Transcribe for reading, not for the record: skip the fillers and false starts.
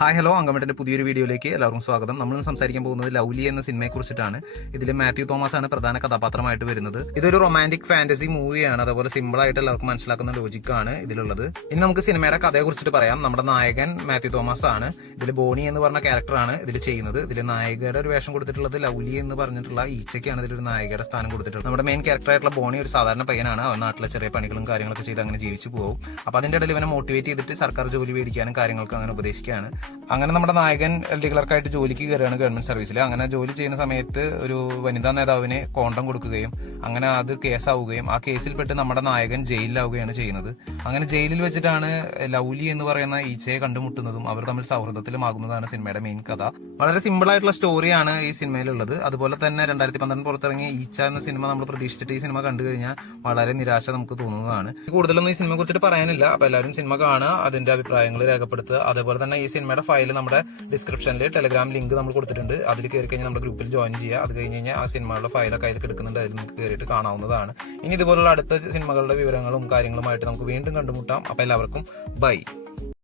Hi hello അങ്കമേട്ടിന്റെ പുതിയൊരു വീഡിയോയിലേക്ക് എല്ലാവർക്കും സ്വാഗതം. നമ്മൾ സംസാരിക്കാൻ പോകുന്നത് ലവ്ലി എന്ന സിനിമയെ കുറിച്ചിട്ടാണ്. ഇതിൽ മാത്യു തോമസ് ആണ് പ്രധാന കഥാപാത്രമായിട്ട് വരുന്നത്. ഇതൊരു റൊമാന്റിക് ഫാന്റസി മൂവിയാണ്. അതുപോലെ സിമ്പിൾ ആയിട്ട് എല്ലാവർക്കും മനസ്സിലാക്കുന്ന ലോജിക്കാണ് ഇതിലുള്ളത്. ഇനി നമുക്ക് സിനിമയുടെ കഥയെ കുറിച്ചിട്ട് പറയാം. നമ്മുടെ നായകൻ മാത്യു തോമസ് ആണ്. ഇതിൽ ബോണി എന്ന് പറഞ്ഞ ക്യാരക്ടറാണ് ഇതിൽ ചെയ്യുന്നത്. ഇതിൽ നായികയുടെ ഒരു വേഷം കൊടുത്തിട്ടുള്ളത് ലവ്ലി എന്ന് പറഞ്ഞിട്ടുള്ള ഈച്ചയ്ക്കാണ് ഇതിലൊരു നായികയുടെ സ്ഥാനം കൊടുത്തിട്ടുള്ളത്. നമ്മുടെ മെയിൻ ക്യാരക്ടറായിട്ടുള്ള ബോണി ഒരു സാധാരണ പയ്യനാണ്. അവൻ നാട്ടിലെ ചെറിയ പണികളും കാര്യങ്ങളൊക്കെ ചെയ്ത് അങ്ങനെ ജീവിച്ചു പോകും. അപ്പൊ അതിന്റെ ഇടയിൽ ഇവനെ മോട്ടിവേറ്റ് ചെയ്തിട്ട് സർക്കാർ ജോലി മേടിക്കാനും കാര്യങ്ങൾക്ക് അങ്ങനെ ഉപദേശിക്കുകയാണ്. അങ്ങനെ നമ്മുടെ നായകൻ എൽഡി ക്ലർക്കായിട്ട് ജോലിക്ക് കയറുകയാണ് ഗവൺമെന്റ് സർവീസിൽ. അങ്ങനെ ജോലി ചെയ്യുന്ന സമയത്ത് ഒരു വനിതാ നേതാവിന് കോണ്ടം കൊടുക്കുകയും അങ്ങനെ അത് കേസാവുകയും ആ കേസിൽപ്പെട്ട് നമ്മുടെ നായകൻ ജയിലിലാവുകയാണ് ചെയ്യുന്നത്. അങ്ങനെ ജയിലിൽ വെച്ചിട്ടാണ് ലവ്ലി എന്ന് പറയുന്ന ഈച്ചയെ കണ്ടുമുട്ടുന്നതും അവർ തമ്മിൽ സൗഹൃദത്തിലുമാകുന്നതാണ് സിനിമയുടെ മെയിൻ കഥ. വളരെ സിമ്പിൾ ആയിട്ടുള്ള സ്റ്റോറിയാണ് ഈ സിനിമയിലുള്ളത്. അതുപോലെ തന്നെ 2012 പുറത്തിറങ്ങിയ ഈച്ച എന്ന സിനിമ നമ്മൾ പ്രതീക്ഷിച്ചിട്ട് ഈ സിനിമ കണ്ടു കഴിഞ്ഞാൽ വളരെ നിരാശ നമുക്ക് തോന്നുന്നതാണ്. കൂടുതലൊന്നും ഈ സിനിമയെ കുറിച്ചിട്ട് പറയാനില്ല. അപ്പൊ എല്ലാവരും സിനിമ കാണുക, അതിന്റെ അഭിപ്രായങ്ങൾ രേഖപ്പെടുത്തുക. അതേപോലെ തന്നെ ഈ സിനിമയുടെ ഫയൽ നമ്മുടെ ഡിസ്ക്രിപ്ഷനിൽ ടെലഗ്രാം ലിങ്ക് നമ്മൾ കൊടുത്തിട്ടുണ്ട്. അതിൽ കയറി കഴിഞ്ഞാൽ നമ്മുടെ ഗ്രൂപ്പിൽ ജോയിൻ ചെയ്യുക. അത് കഴിഞ്ഞ് കഴിഞ്ഞാൽ ആ സിനിമയുടെ ഫയലൊക്കെ അതിൽ എടുക്കുന്നുണ്ട്. അതിൽ നിങ്ങൾക്ക് കയറിയിട്ട് കാണാവുന്നതാണ്. ഇനി ഇതുപോലുള്ള അടുത്ത സിനിമകളുടെ വിവരങ്ങളും കാര്യങ്ങളുമായിട്ട് നമുക്ക് വീണ്ടും കണ്ടുമുട്ടാം. അപ്പൊ എല്ലാവർക്കും ബൈ.